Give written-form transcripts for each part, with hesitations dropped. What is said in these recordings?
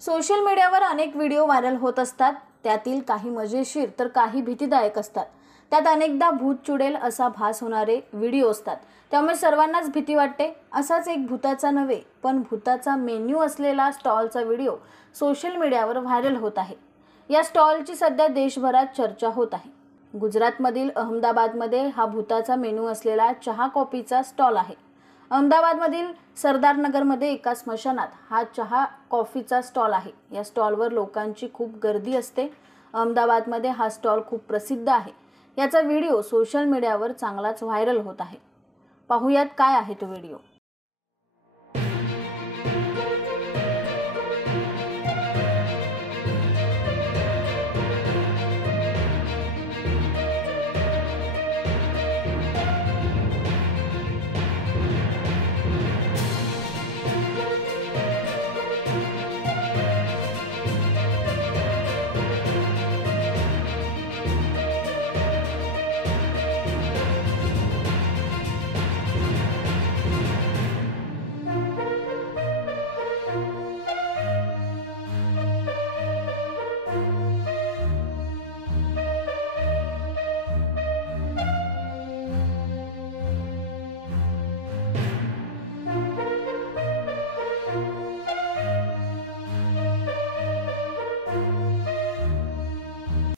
Social मीडियावर अनेक video viral होत असतात। त्यातील काही मजेशीर तर काही भीतीदायक असतात। त्यात अनेकदा भूत चुडेल असा भास होणारे व्हिडिओ असतात। त्यामुळे सर्वांनाच भीती वाटते। असाच एक भूताचा नव्हे पण भूताचा मेन्यू असलेला स्टॉलचा व्हिडिओ सोशल मीडियावर व्हायरल होत आहे। या स्टॉलची सध्या देशभरात चर्चा होत आहे। गुजरातमधील अहमदाबादमध्ये हा भूताचा मेन्यू असलेला चहा कॉफीचा स्टॉल आहे। अहमदाबादमधील सरदारनगरमध्ये एका स्मशानात हा चहा कॉफीचा स्टॉल आहे। या स्टॉलवर लोकांची खूप गर्दी असते। अहमदाबादमध्ये हा स्टॉल खूप प्रसिद्ध आहे। याचा व्हिडिओ सोशल मीडियावर चांगलाच व्हायरल होत आहे। पाहूयात काय आहे तो व्हिडिओ।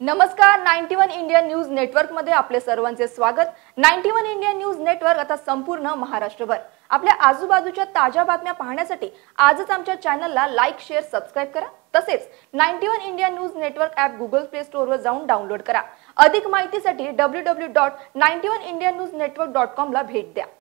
नमस्कार, 91 इंडिया न्यूज नेटवर्क मध्ये आपले सर्वांचे स्वागत। 91 इंडिया न्यूज नेटवर्क आता संपूर्ण महाराष्ट्रभर आपल्या आजूबाजूच्या ताज्या बातम्या पाहण्यासाठी आजच आमच्या चॅनलला लाईक, शेअर, सबस्क्राइब करा। तसेच 91 India news network app Google play store वर जाऊन डाउनलोड करा। अधिक माहितीसाठी www.91indianewsnetwork.com ला भेट द्या।